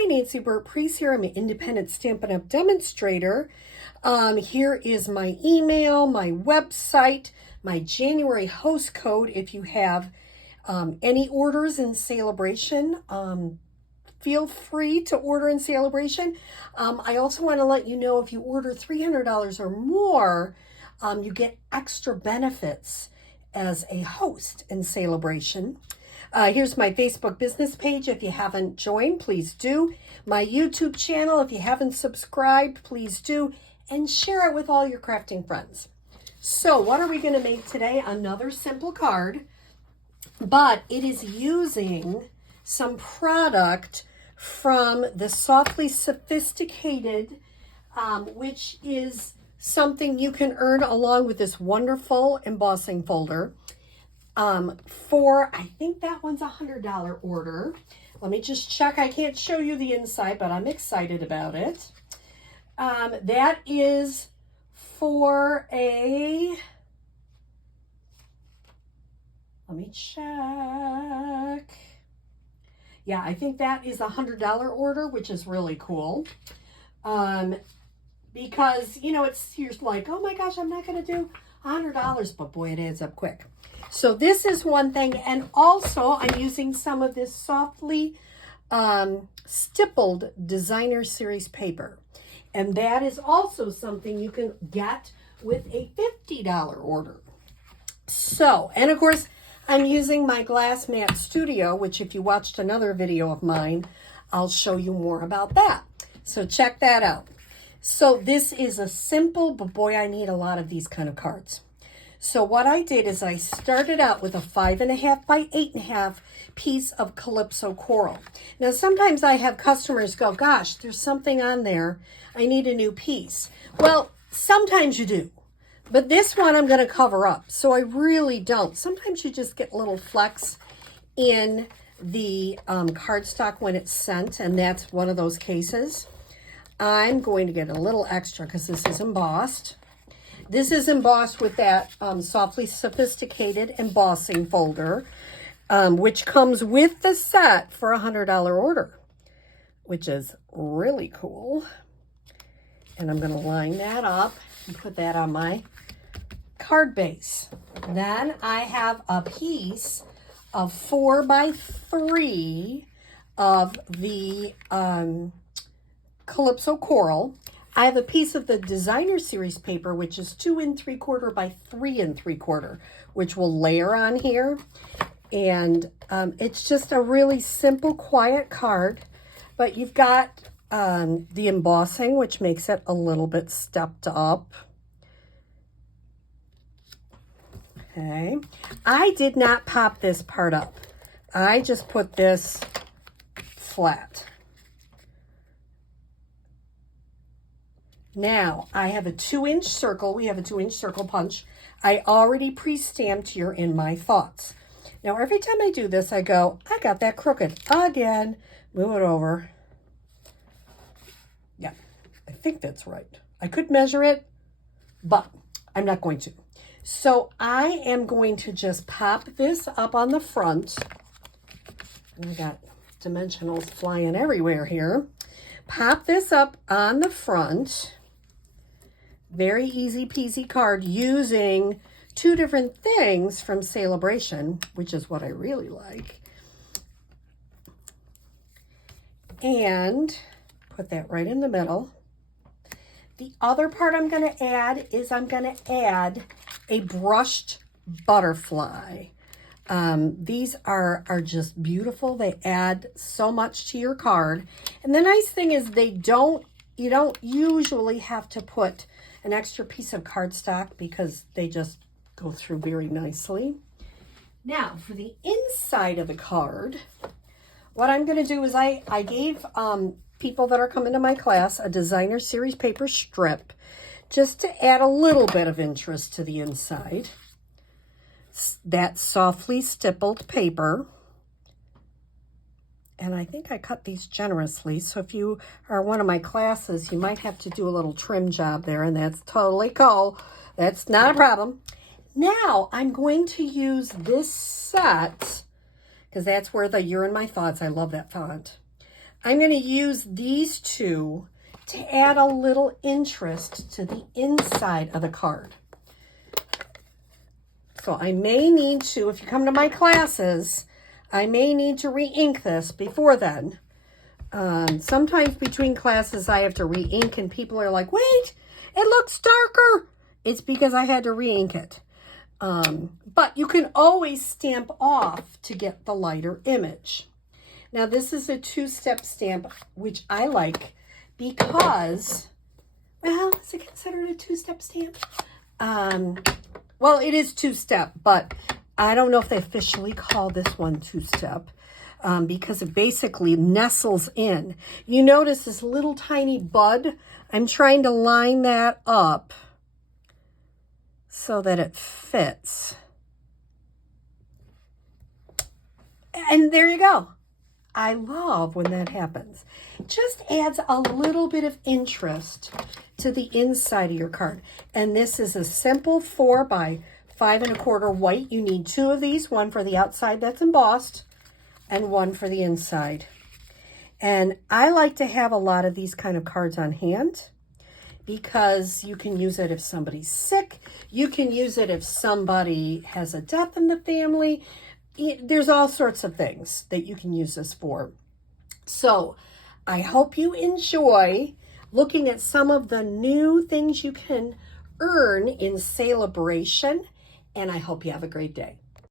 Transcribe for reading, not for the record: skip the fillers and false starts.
Hi, Nancy Burt-Preece here. I'm an independent Stampin' Up! Demonstrator. Here is my email, my website, my January host code. If you have any orders in Sale A Bration, feel free to order in Sale A Bration. I also want to let you know if you order $300 or more, you get extra benefits as a host in Sale A Bration. Here's my Facebook business page. If you haven't joined, please do. My YouTube channel, if you haven't subscribed, please do. And share it with all your crafting friends. So what are we going to make today? Another simple card, but it is using some product from the Softly Sophisticated, which is something you can earn along with this wonderful embossing folder. I think that one's $100 order. Let me just check. I can't show you the inside, but I'm excited about it. That is for let me check. Yeah, I think that is $100 order, which is really cool. Because, you know, you're like, oh my gosh, I'm not going to do $100, but boy, it adds up quick. So this is one thing, and also I'm using some of this softly stippled designer series paper, and that is also something you can get with a $50 order. So, and of course, I'm using my Glass Mat Studio, which if you watched another video of mine, I'll show you more about that. So check that out. So this is a simple, but boy, I need a lot of these kind of cards. So what I did is I started out with a 5.5 by 8.5 piece of Calypso Coral. Now, sometimes I have customers go, gosh, there's something on there. I need a new piece. Well, sometimes you do, but this one I'm going to cover up. So I really don't. Sometimes you just get little flecks in the cardstock when it's sent, and that's one of those cases. I'm going to get a little extra because this is embossed. This is embossed with that Softly Sophisticated embossing folder, which comes with the set for a $100 order, which is really cool. And I'm going to line that up and put that on my card base. Then I have a piece of 4 by 3 of the Calypso Coral. I have a piece of the designer series paper, which is 2 3/4 by 3 3/4, which will layer on here. And it's just a really simple, quiet card. But you've got the embossing, which makes it a little bit stepped up. Okay. I did not pop this part up. I just put this flat. Now, I have a 2-inch circle. We have a 2-inch circle punch. I already pre-stamped here in my thoughts. Now, every time I do this, I go, I got that crooked again. Move it over. Yeah, I think that's right. I could measure it, but I'm not going to. So I am going to just pop this up on the front. I got dimensionals flying everywhere here. Pop this up on the front. Very easy peasy card using 2 different things from Sale A Bration, which is what I really like. And put that right in the middle. The other part I'm going to add is I'm going to add a brushed butterfly. These are just beautiful. They add so much to your card. And the nice thing is you don't usually have to put an extra piece of cardstock because they just go through very nicely. Now, for the inside of the card, what I'm going to do is I gave people that are coming to my class a designer series paper strip just to add a little bit of interest to the inside. That softly stippled paper. And I think I cut these generously. So if you are one of my classes, you might have to do a little trim job there, and that's totally cool. That's not a problem. Now I'm going to use this set, because that's where the You're in My Thoughts, I love that font. I'm going to use these two to add a little interest to the inside of the card. So I may need to, if you come to my classes, I may need to re-ink this before then. Sometimes between classes I have to re-ink and people are like, wait, it looks darker. It's because I had to re-ink it. But you can always stamp off to get the lighter image. Now this is a two-step stamp, which I like because, well, is it considered a two-step stamp? Well, it is two-step, but I don't know if they officially call this one two-step because it basically nestles in. You notice this little tiny bud. I'm trying to line that up so that it fits. And there you go. I love when that happens. It just adds a little bit of interest to the inside of your card. And this is a simple 4 by 5 1/4 white. You need 2 of these, one for the outside that's embossed and one for the inside. And I like to have a lot of these kind of cards on hand because you can use it if somebody's sick. You can use it if somebody has a death in the family. There's all sorts of things that you can use this for. So I hope you enjoy looking at some of the new things you can earn in Sale A Bration, and I hope you have a great day.